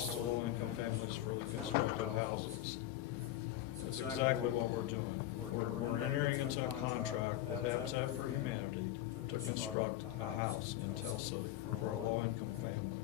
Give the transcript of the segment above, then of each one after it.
cost to low-income families for the constructed houses. That's exactly what we're doing. We're entering into a contract with Habitat for Humanity to construct a house in Tell City for a low-income family.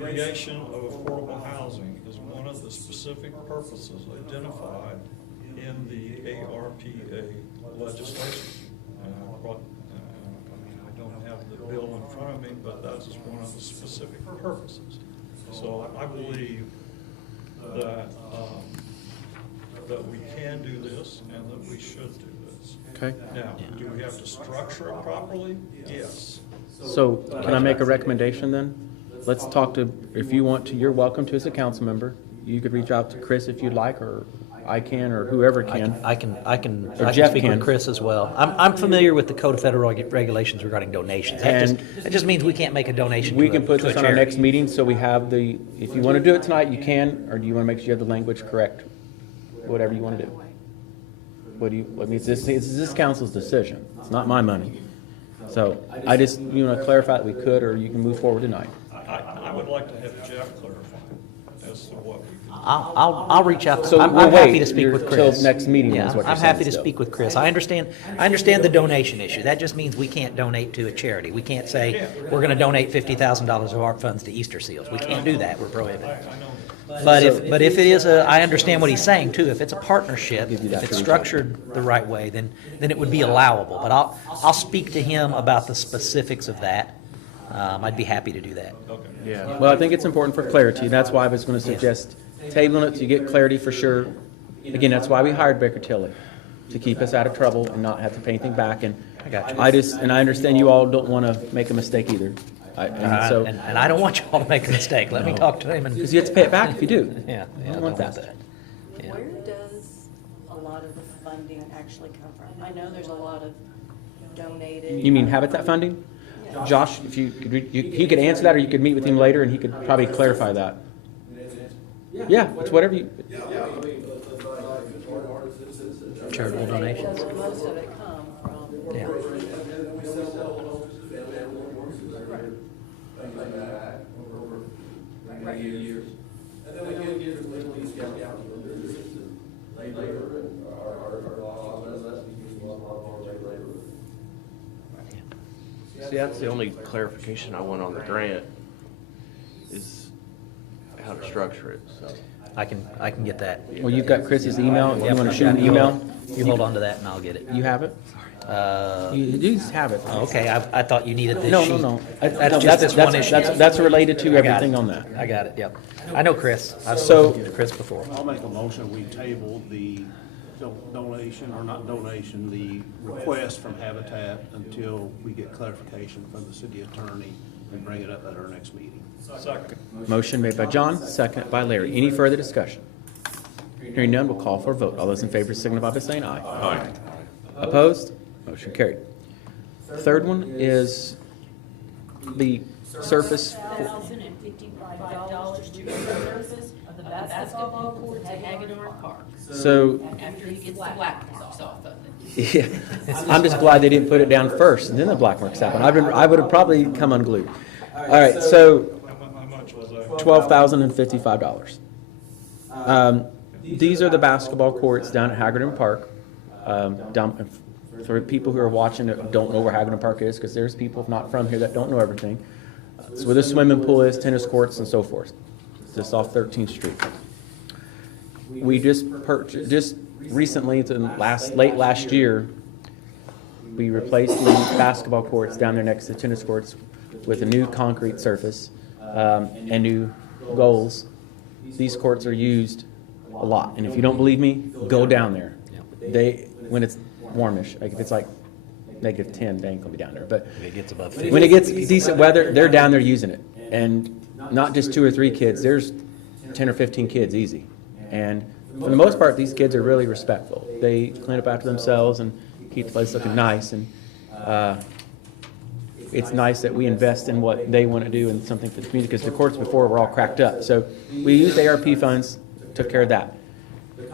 Creation of affordable housing is one of the specific purposes identified in the ARPA legislation. And I don't have the bill in front of me, but that is one of the specific purposes. So I believe that, that we can do this and that we should do this. Okay. Now, do we have to structure it properly? Yes. So can I make a recommendation then? Let's talk to, if you want to, you're welcome to as a council member. You could reach out to Chris if you'd like, or I can, or whoever can. I can Jeff speak can. with Chris as well. I'm familiar with the Code of Federal Regulations regarding donations. That just means we can't make a donation We to a- can put to a this on our charity. next meeting, so we have the, if you want to do it tonight, you can, or do you want to make sure you have the language correct? Whatever you want to do. What do you, I mean, it's this council's decision. It's not my money. So I just, you want to clarify that we could, or you can move forward tonight. I would like to have Jeff clarify as to what we can. I'll reach out. So I'm we'll happy wait to speak with till Chris. next meeting Yeah, is what you're I'm happy saying to still. speak with Chris. I understand the donation issue. That just means we can't donate to a charity. We can't say we're going to donate $50,000 of our funds to Easter Seals. We can't do that. We're prohibited. I know. But if it is I understand what he's saying too. If it's a partnership, give you that if it's to reach structured the right way, then it would be allowable. But I'll speak to him about the specifics of that. I'd be happy to do that. Okay. Yeah. Well, I think it's important for clarity. That's why I was going to suggest tabling it to get clarity for sure. Again, that's why we hired Baker Tilly, to keep us out of trouble and not have to pay anything back. And I got you. I understand you all don't want to make a mistake either. And so, And I don't want you all to make a mistake. Let me talk to him and. because you have to pay it back if you do. Yeah, I yeah, don't want that. Yeah. Where does a lot of the funding actually come from? I know there's a lot of donated. You mean Habitat funding? Josh, if you could answer that, or you could meet with him later and he could probably clarify that. Yeah, it's whatever you, Charitable donations. Does most of it come from? Yeah. See, that's the only clarification I want on the grant, is how to structure it, so. I can get that. well, you've got Chris's email. You Yep, want to I've shoot got an it. email? You hold on to that and I'll get it. You have it? You do have it. Okay, I thought you needed this No, sheet. no. That's just this one issue. That's related to I got everything it. on that. I got it, yep. I know Chris. I've So- spoken to Chris before. I'll make a motion, we table the donation, or not donation, the request from Habitat until we get clarification from the city attorney and bring it up at our next meeting. Second. Motion made by John, second by Larry. Any further discussion? Hearing none, we'll call for a vote. All those in favor signify by saying aye. Aye. Opposed? Motion carried. Third one is the surface. $1,055 to the surface of the basketball court at Hagedorn Park, So, after he gets the black marks off of it. yeah, I'm just glad they didn't put it down first, and then the black marks happened. I would have probably come unglued. All right, so How much was that? $12,055. These are the basketball courts down at Hagedorn Park. For people who are watching that don't know where Hagedorn Park is, because there's people not from here that don't know everything. It's where the swimming pool is, tennis courts, and so forth. It's just off 13th Street. We just purchased, just recently, late last year, we replaced the basketball courts down there next to the tennis courts with a new concrete surface and new goals. These courts are used a lot, and if you don't believe me, go down there. When it's warmish, like if it's like -10, they ain't gonna be down there. But If it gets above 50. when it gets decent weather, they're down there using it, and not just 2 or 3 kids. There's 10 or 15 kids easy, and for the most part, these kids are really respectful. They clean up after themselves and keep the place looking nice, and it's nice that we invest in what they want to do and something for the community, because the courts before were all cracked up. So we used ARP funds, took care of that.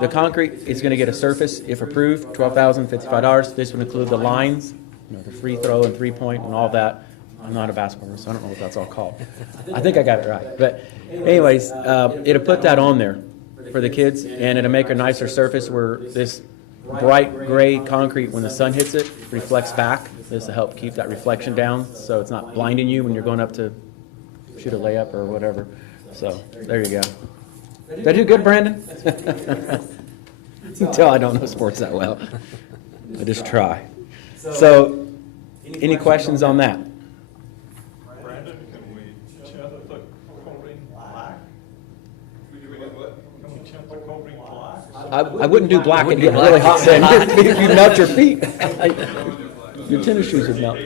The concrete is going to get a surface, if approved, $12,055. This would include the lines, the free throw and 3-point and all that. I'm not a basketball person, so I don't know what that's all called. I think I got it right. But anyways, it'll put that on there for the kids, and it'll make a nicer surface where this bright gray concrete, when the sun hits it, reflects back. This will help keep that reflection down, so it's not blinding you when you're going up to shoot a layup or whatever. So, there you go. Did I do good, Brandon? You can tell I don't know sports that well. I just try. So, any questions on that? Brandon, can we tint the coating black? Can we tint the coating black? I wouldn't do black, it'd get really hot then. If you melt your feet. Your tennis shoes would melt.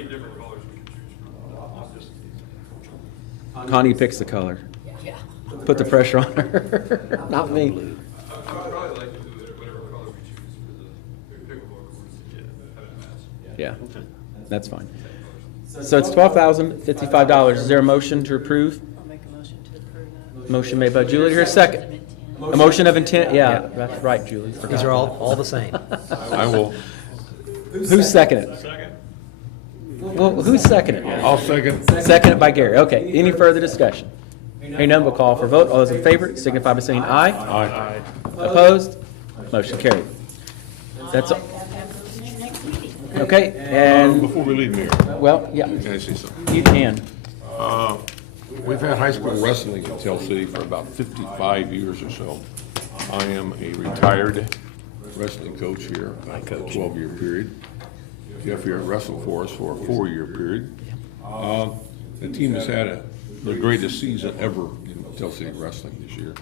Connie picks the color. Put the pressure on her, not me. I'd probably like to do it whatever color we choose for the pickleball courts to have it match. Yeah, that's fine. So it's $12,055. Is there a motion to approve? I'll make a motion to approve that. Motion made by Julie. Here, a second. A motion of intent, yeah, that's right, Julie. These are all the same. I will, Who's seconded? Second? Well, who's seconded? I'll second. Seconded by Gary. Okay, any further discussion? Hearing none, we'll call for vote. All those in favor signify by saying aye. Aye. Opposed? Motion carried. That's, Have to have those in your next meeting. okay, and, Before we leave, Mayor, well, yeah, can I say something? you can. We've had high school wrestling in Tell City for about 55 years or so. I am a retired wrestling coach here, a 12-year period. Jeff here wrestled for us for a 4-year period. The team has had the greatest season ever in Tell City wrestling this year.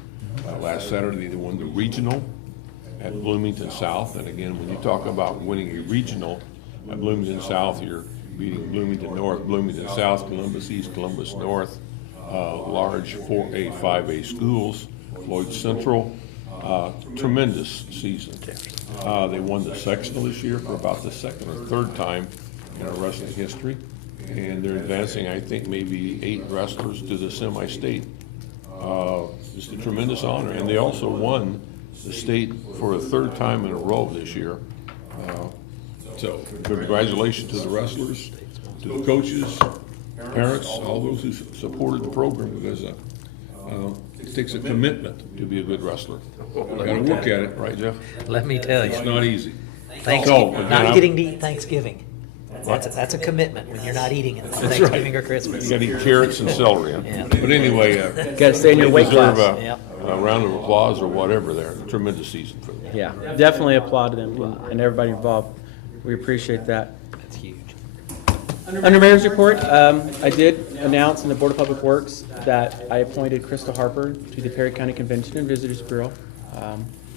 Last Saturday, they won the regional at Bloomington South. And again, when you talk about winning a regional at Bloomington South, you're beating Bloomington North, Bloomington South, Columbus East, Columbus North, large 4A, 5A schools, Floyd Central. Tremendous season. They won the sectional this year for about the second or third time in our wrestling history. And they're advancing, I think, maybe 8 wrestlers to the semi-state. It's a tremendous honor. And they also won the state for a third time in a row this year. So congratulations to the wrestlers, to the coaches, parents, all those who supported the program, because it takes a commitment to be a good wrestler. You gotta work at it, right, Jeff? Let me tell It's you, not easy. Thanksgiving, again, not I'm- getting to eat Thanksgiving. That's a commitment when you're not eating it on Thanksgiving or Christmas. You gotta eat carrots and celery. Huh? Yeah. But anyway, Gotta stay in your they weight deserve class. Yep. a round of applause or whatever there. Tremendous season for them. Yeah, definitely applaud to them and everybody involved. We appreciate that. That's huge. Under Mayor's report, I did announce in the Board of Public Works that I appointed Krista Harper to the Perry County Convention and Visitors Bureau.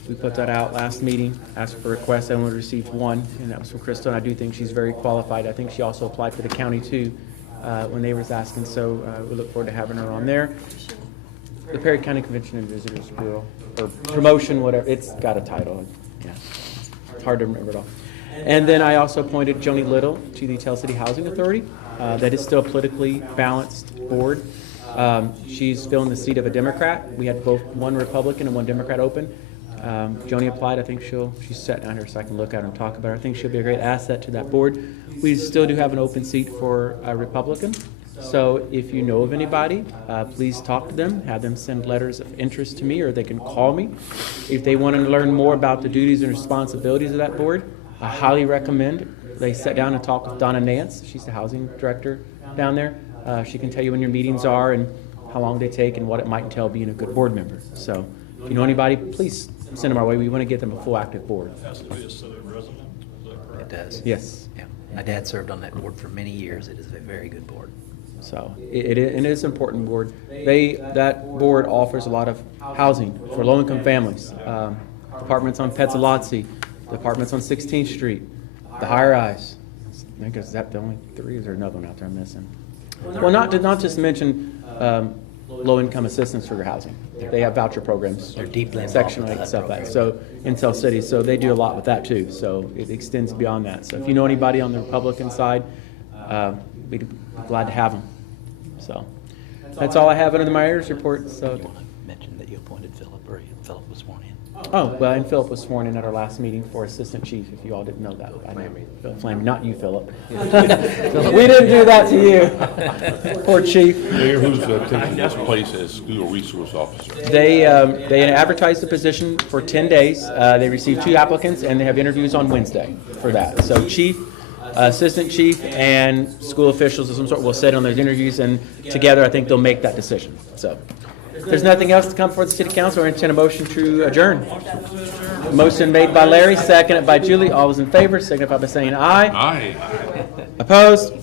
We put that out last meeting, asked for requests, I only received one, and that was from Krista, and I do think she's very qualified. I think she also applied for the county too, when they was asking, so we look forward to having her on there. The Perry County Convention and Visitors Bureau, or promotion, whatever, it's got a title, yeah. It's hard to remember it all. And then I also appointed Joni Little to the Tell City Housing Authority. That is still a politically balanced board. She's filling the seat of a Democrat. We had both one Republican and one Democrat open. Joni applied. I think she's sat down here so I can look at her and talk about her. I think she'll be a great asset to that board. We still do have an open seat for a Republican. So if you know of anybody, please talk to them, have them send letters of interest to me, or they can call me. If they want to learn more about the duties and responsibilities of that board, I highly recommend they sit down and talk with Donna Nance. She's the housing director down there. She can tell you when your meetings are and how long they take and what it might entail being a good board member. So if you know anybody, please send them our way. We want to get them a full active board. Has to be a city resident, is that It correct? does. Yes. Yeah. My dad served on that board for many years. It is a very good board. So it is an important board. That board offers a lot of housing for low-income families. Apartments on Petzalozzi, apartments on 16th Street, the high-rise. I think is that the only 3? Is there another one out there I'm missing? Well, not just mention low-income assistance for your housing. They have voucher programs. They're deeply involved Section with 8 that stuff like program. so in Tell City. So they do a lot with that too. So it extends beyond that. So if you know anybody on the Republican side, we'd be glad to have them. So that's all I have under the mayor's report. So mentioned that you appointed Philip, or Philip was sworn in. Oh, well, and Philip was sworn in at our last meeting for Assistant Chief, if you all didn't know that. I know. Philip Flammy, not you, Philip. We didn't do that to you. Poor Chief. Mayor, who's taking his place as school resource officer? They advertised the position for 10 days. They received 2 applicants, and they have interviews on Wednesday for that. So Chief, Assistant Chief, and school officials of some sort will sit on those interviews, and together, I think they'll make that decision. So, if there's nothing else to come before the city council, I entertain a motion to adjourn. Motion made by Larry, seconded by Julie. All those in favor, signify by saying aye. Aye. Opposed?